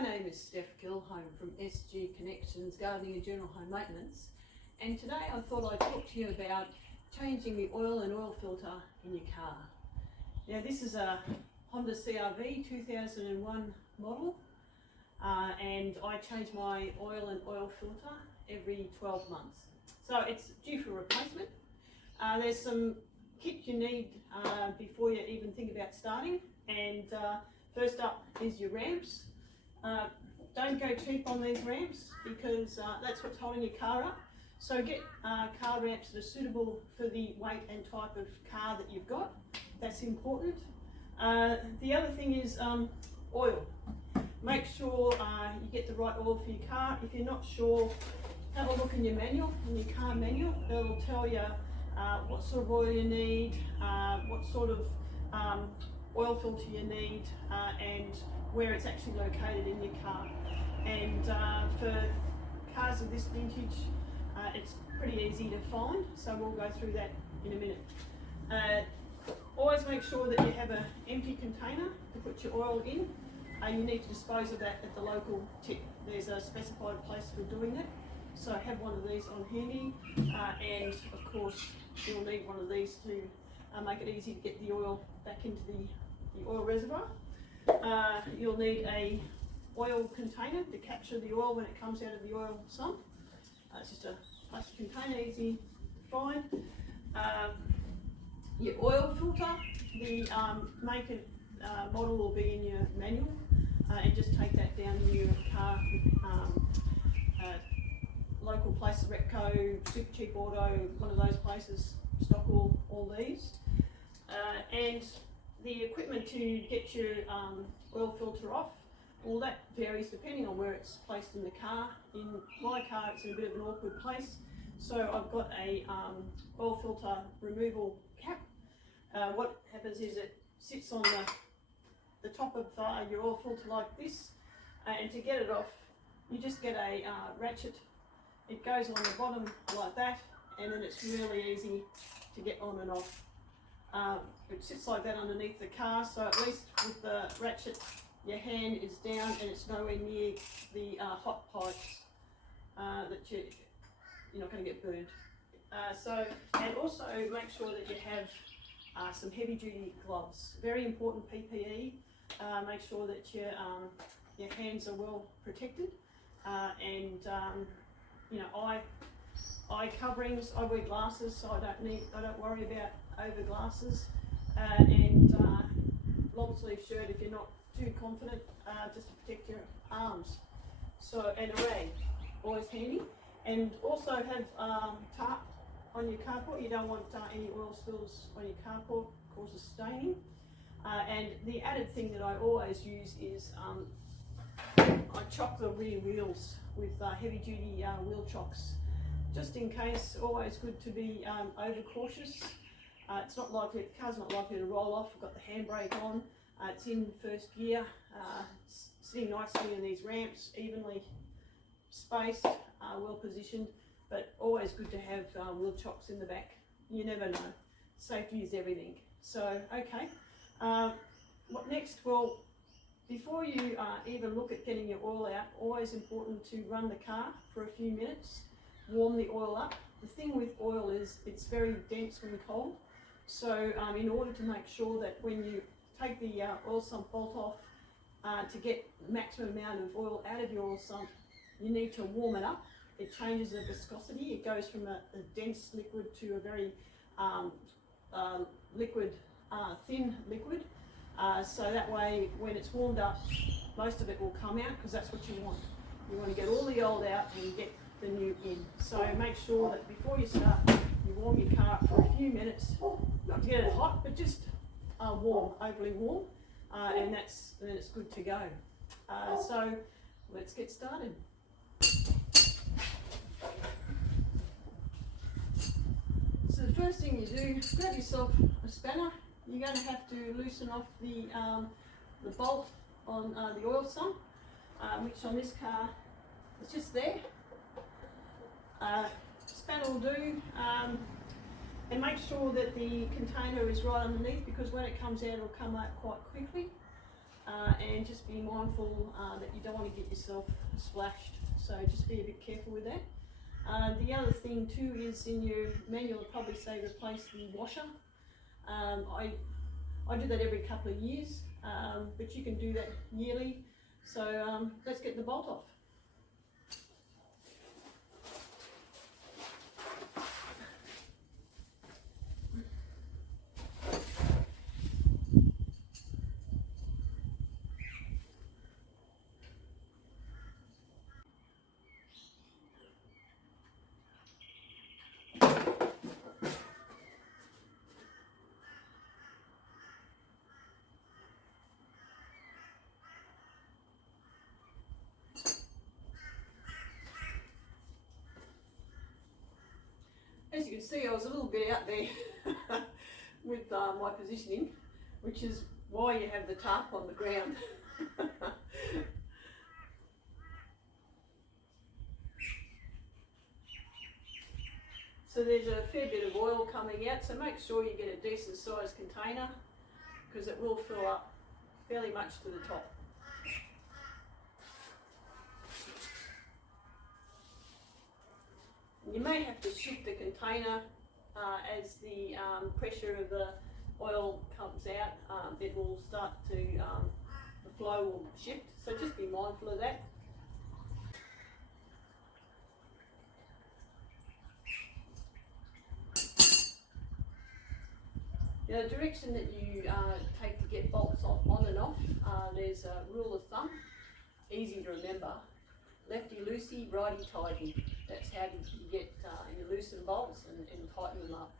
My name is Steph Gilhome from SG Connections Gardening and General Home Maintenance, and today I thought I'd talk to you about changing the oil and oil filter in your car. Now this is a Honda CR-V 2001 model, and I change my oil and oil filter every 12 months. So it's due for replacement. There's some kit you need before you even think about starting, and first up is your ramps. Don't go cheap on these ramps because that's what's holding your car up. So get car ramps that are suitable for the weight and type of car that you've got. That's important. The other thing is oil. Make sure you get the right oil for your car. If you're not sure, have a look in your manual, in your car manual. It'll tell you what sort of oil you need, what sort of oil filter you need, and where it's actually located in your car. And for cars of this vintage, it's pretty easy to find, so we'll go through that in a minute. Always make sure that you have an empty container to put your oil in. You need to dispose of that at the local tip. There's a specified place for doing that, so have one of these on handy, and of course you'll need one of these to make it easy to get the oil back into the oil reservoir. You'll need a oil container to capture the oil when it comes out of the oil sump. It's just a plastic container, easy to find. Your oil filter, the make and model will be in your manual, and just take that down in your car. Local place, Repco, Super Cheap Auto, one of those places stock all these. And the equipment to get your oil filter off, well, that varies depending on where it's placed in the car. In my car, it's in a bit of an awkward place, so I've got a oil filter removal cap. What happens is it sits on the top of your oil filter like this, and to get it off, you just get a ratchet. It goes on the bottom like that, and then it's really easy to get on and off. It sits like that underneath the car, so at least with the ratchet your hand is down and it's nowhere near the hot pipes that you're not going to get burned. And also make sure that you have some heavy duty gloves. Very important PPE. Make sure that your hands are well protected, and eye coverings. I wear glasses, so I don't worry about over glasses, and long sleeve shirt if you're not too confident, just to protect your arms. So, and a rag, always handy. And also have tarp on your carport. You don't want any oil spills on your carport, causes staining. And the added thing that I always use is I chock the rear wheels with heavy duty wheel chocks, just in case. Always good to be over cautious. It's not likely, the car's not likely to roll off. I've got the handbrake on. It's in first gear. It's sitting nicely in these ramps, evenly spaced, well positioned. But always good to have wheel chocks in the back. You never know. Safety is everything. So, okay. What next? Well, before you even look at getting your oil out, always important to run the car for a few minutes, warm the oil up. The thing with oil is it's very dense when cold. So in order to make sure that when you take the oil sump bolt off, to get the maximum amount of oil out of your oil sump, you need to warm it up. It changes the viscosity. It goes from a dense liquid to a very thin liquid. So that way, when it's warmed up, most of it will come out, because that's what you want. You want to get all the old out and get the new in. So make sure that before you start, you warm your car up for a few minutes, not to get it hot, but just warm, overly warm, and then it's good to go. So let's get started. So the first thing you do, grab yourself a spanner. You're going to have to loosen off the bolt on the oil sump, which on this car is just there. Spanner will do, and make sure that the container is right underneath, because when it comes out, it'll come out quite quickly. and just be mindful that you don't want to get yourself splashed, so just be a bit careful with that. The other thing too is in your manual it'll probably say replace the washer. I do that every couple of years, but you can do that yearly. So let's get the bolt off. As you can see, I was a little bit out there with my positioning, which is why you have the tarp on the ground. So there's a fair bit of oil coming out, so make sure you get a decent sized container because it will fill up fairly much to the top. You may have to shift the container as the pressure of the oil comes out. It will start to, the flow will shift, so just be mindful of that. Now, the direction that you take to get bolts on and off, there's a rule of thumb, easy to remember. Lefty loosey, righty tighty. That's how you get you loosen bolts and tighten them up.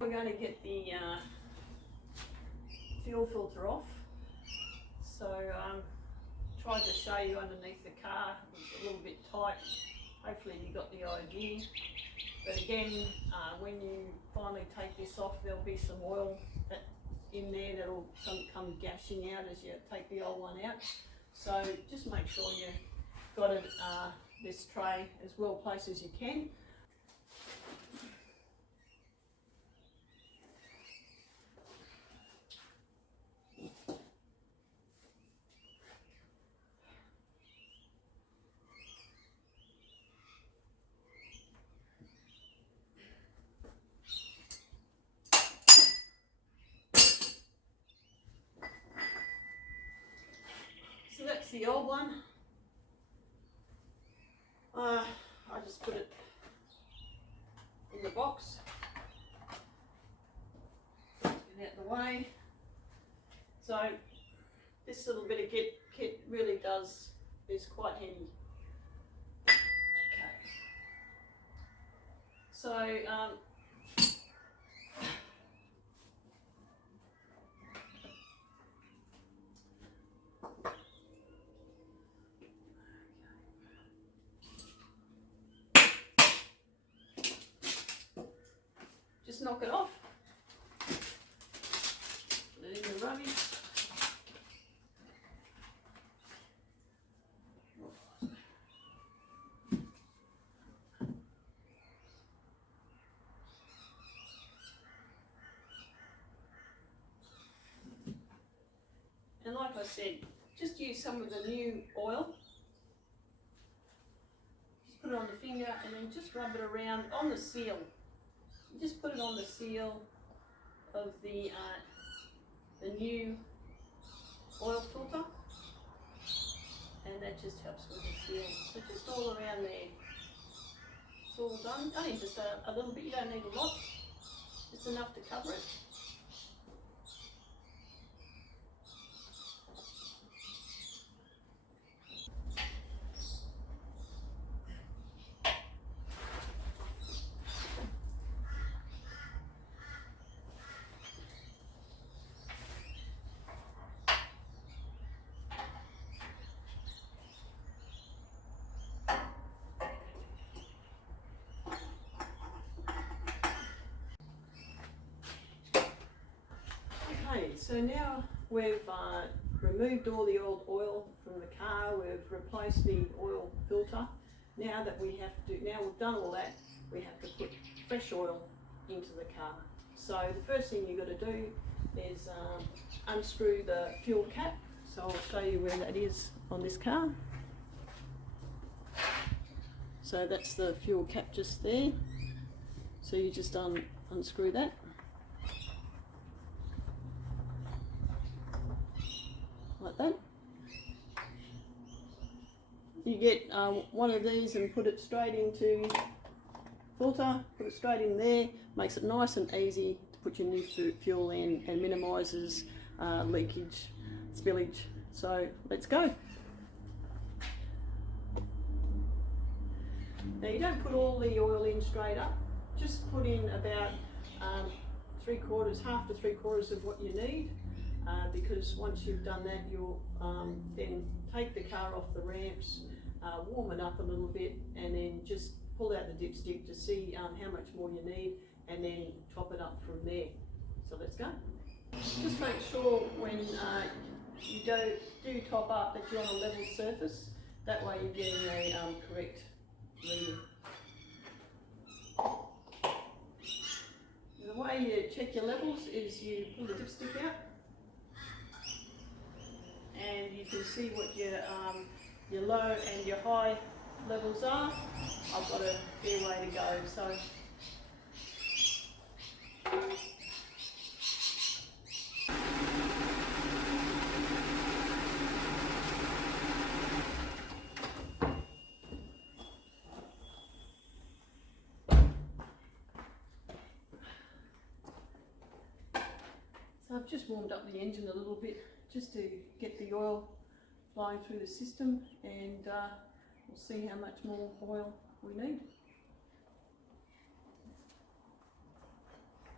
We're going to get the fuel filter off. So tried to show you underneath the car, it's a little bit tight. Hopefully you got the idea. But again, when you finally take this off, there'll be some oil in there that'll come gashing out as you take the old one out. So just make sure you've got it, this tray as well placed as you can. So that's the old one. I just put it in the box, get it out of the way. So this little bit of kit really is quite handy. Okay. So just knock it off. Put it in the rubbish. And like I said, just use some of the new oil. Just put it on the finger and then just rub it around on the seal. Just put it on the seal of the new oil filter, and that just helps with the seal. So just all around there. It's all done. Only just a little bit. You don't need a lot. Just enough to cover it. so now we've removed all the old oil from the car, we've replaced the oil filter. Now we've done all that, we have to put fresh oil into the car. So the first thing you've got to do is unscrew the fuel cap. So I'll show you where that is on this car. So that's the fuel cap just there. So you just unscrew that. Like that. You get one of these and put it straight into filter, put it straight in there, makes it nice and easy to put your new fuel in and minimises leakage, spillage. So let's go. Now you don't put all the oil in straight up, just put in about half to three quarters of what you need, because once you've done that you'll then take the car off the ramps, warm it up a little bit, and then just pull out the dipstick to see how much more you need, and then top it up from there. So let's go. Just make sure when you do top up that you're on a level surface. That way you're getting a correct reading. The way you check your levels is you pull the dipstick out, and you can see what your low and your high levels are. I've got a fair way to go, so I've just warmed up the engine a little bit just to get the oil flowing through the system, and we'll see how much more oil we need.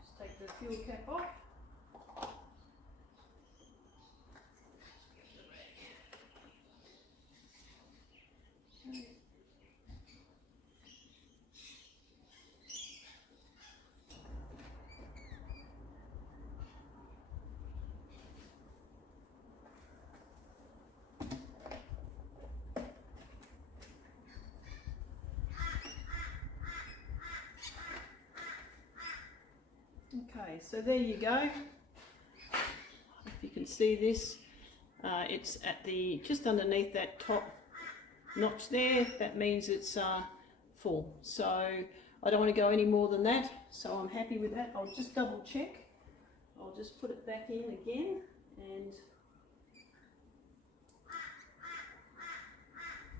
Just take the fuel cap off. Okay, so there you go. If you can see this, it's at the just underneath that top notch there. That means it's full. So I don't want to go any more than that. So I'm happy with that. I'll just double check. I'll just put it back in again and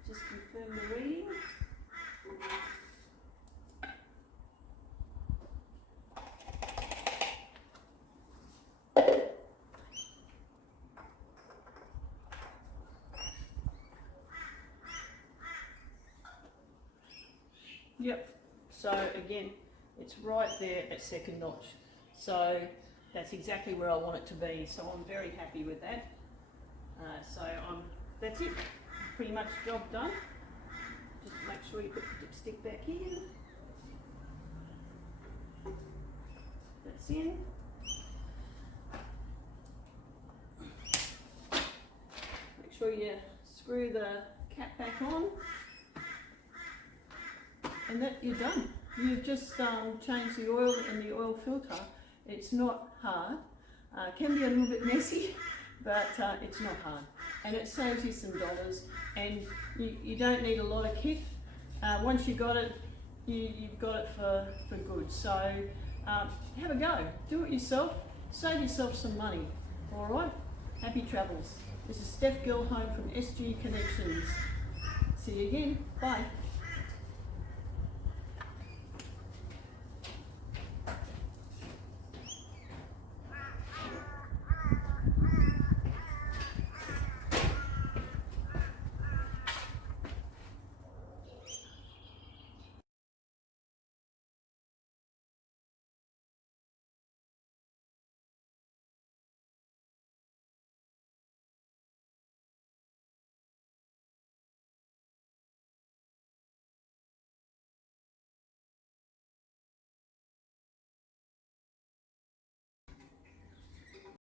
just confirm the reading. Yep, so again, it's right there at second notch. So that's exactly where I want it to be. So I'm very happy with that. That's it, pretty much job done. Just make sure you put the dipstick back in. That's in. Make sure you screw the cap back on. And that you're done. You've just changed the oil in the oil filter. It's not hard. Can be a little bit messy, but it's not hard. And it saves you some dollars, and you don't need a lot of kit. Once you got it, you've got it for good. So have a go. Do it yourself. Save yourself some money. All right? Happy travels. This is Steph Gilhome from SG Connections. See you again. Bye.